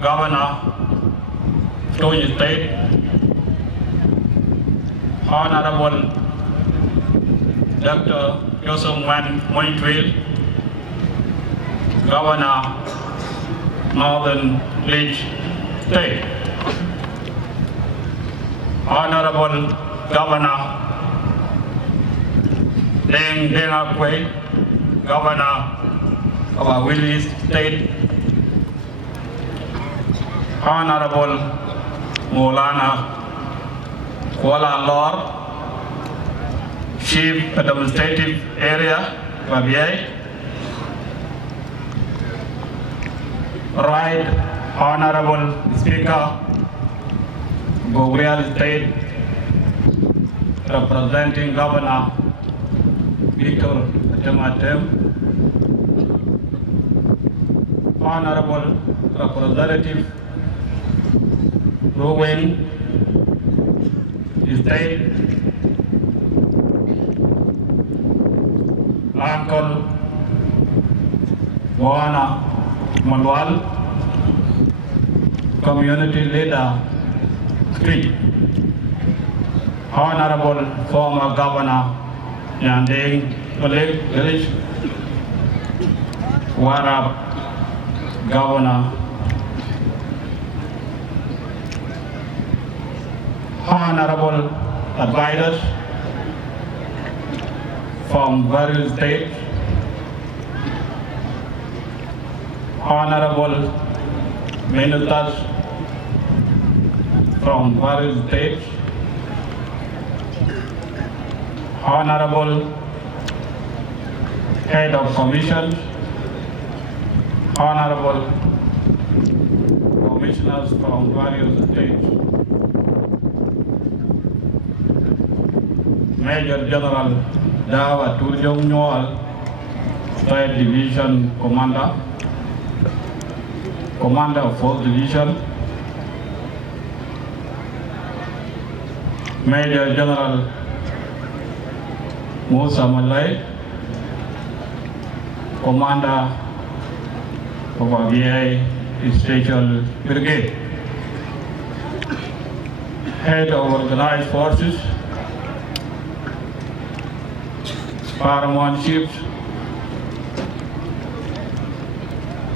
Governor Tonj State, Honorable Dr. Joseph Mointwil, Governor Northern Liech State, Honorable Governor Deng Dengakwe, Governor of Aweil East State, Honorable Maulana Kuala Lord, Chief Administrative Area of Abyei, Right Honorable Speaker, Gogrial State, representing Governor Victor Tematem, Honorable Representative Ruwen State, Uncle Moana Manuel, Community Leader Street, Honorable former Governor Nyandeng Malik Village, Warab Governor, Honorable advisors from various states, Honorable ministers from various states, Honorable head of commissions, Honorable commissioners from various states, Major General Dawa Turjong Nyol, Third Division Commander, Commander of 4th Division, Major General Musa Malay, Commander of Abyei Special Brigade, Head of Organized Forces, Paramount Chiefs,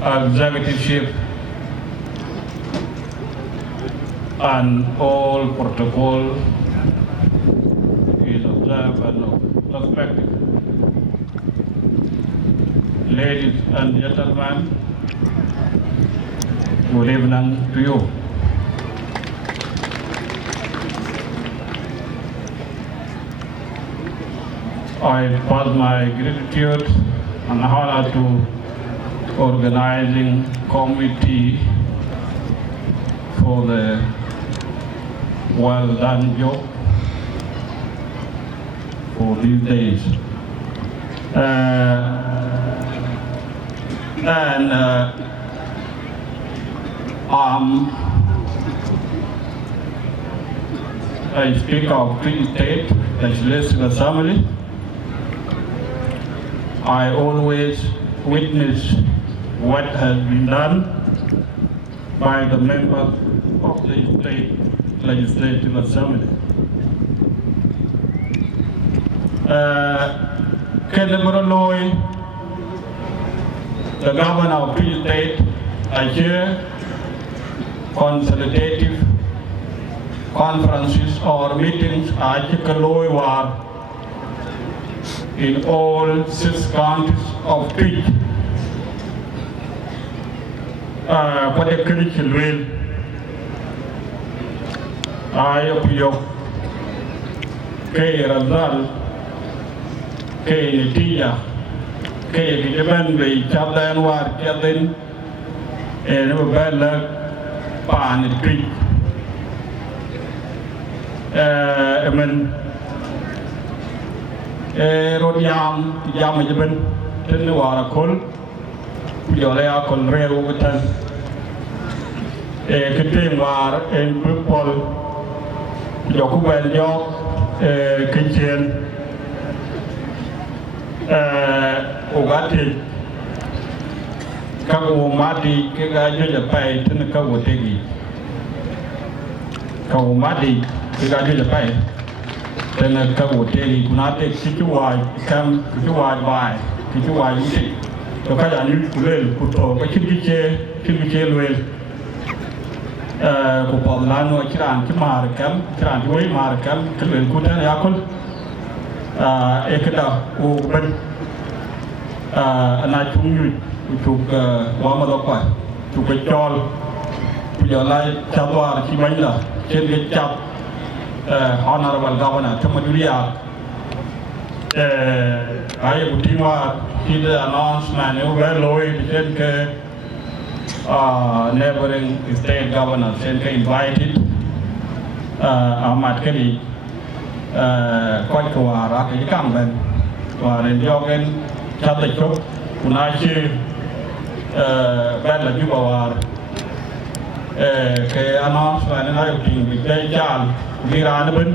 Executive Chief, and all protocol is observed and respected. Ladies and gentlemen, good evening to you. I pass my gratitude and honor to organizing committee for the well done job for these days. I speak of Twic State Legislative Assembly. I always witness what has been done by the members of the State Legislative Assembly. The governor of Twic State, I chair consultative conferences or meetings at Chikaloi in all 6 counties of Twic. What a critical will. I appeal K. Razal, K. Nitija, K. Gijaban, the Chadan War Chadin, and Bella Pan Twic. Rodiam, Yamajaban, Tenuara Kol, Yolea Kol Reo Witan, Kitim War, and Pupol, Yokuban Yok, Kitchen, Ogati, các ô mát đi cái gái cho bay thế nên các ô tê gì các ô mát đi cái gái cho bay thế nên các ô tê gì cũng nát cái chú hoài cam chú hoài bài cái chú hoài gì rồi các nhà như cũng lên cũng tổ cái chuyên chế luôn của bọn lan nói chỉ làm chuối mà cái luyện cũng thế này con cái đó ô bên anh ấy chụp qua mà đâu phải chụp cái tròn bây giờ lại chào qua chỉ mấy là trên cái chào honorable governor tham gia đi à ai cũng听ว่าที่ announcement เนี่ยว่าลอยtrên cái neighboring state governors trên cái invited amat cái gì quay qua ra cái cam bên và nên do cái chặt tịch chốtคุณอาชีแบดละจุบาวาcái announcement này là chuyện bị gây chán vì ra nó bên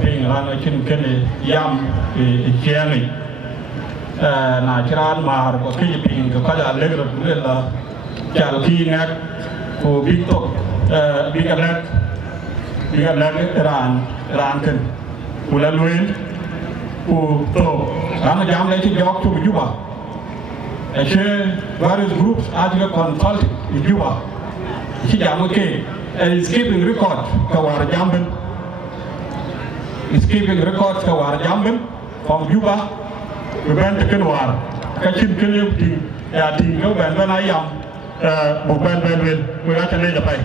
เพลงร้านไอ้ชิ้นแค่นี้ย่ำเชียงนี่น่าจะร้านมาก็ขี้เพลงก็จะเล็กรถเรื่อยละจากที่นักผู้บิ๊กตกบิ๊กอะไรร้านขึ้นผู้ละลุยผู้โตร้านย่ำเลยที่ยกชุบยุบะไอ้เช่various groups อาจจะ consult ยุบะที่ย่ำโอเค is keeping record กับว่าย่ำเป็นis keeping records ka war jamben from Juba we ben te war ka chin kele ti ya ti ko ben ayam bu ben we ga tele da pai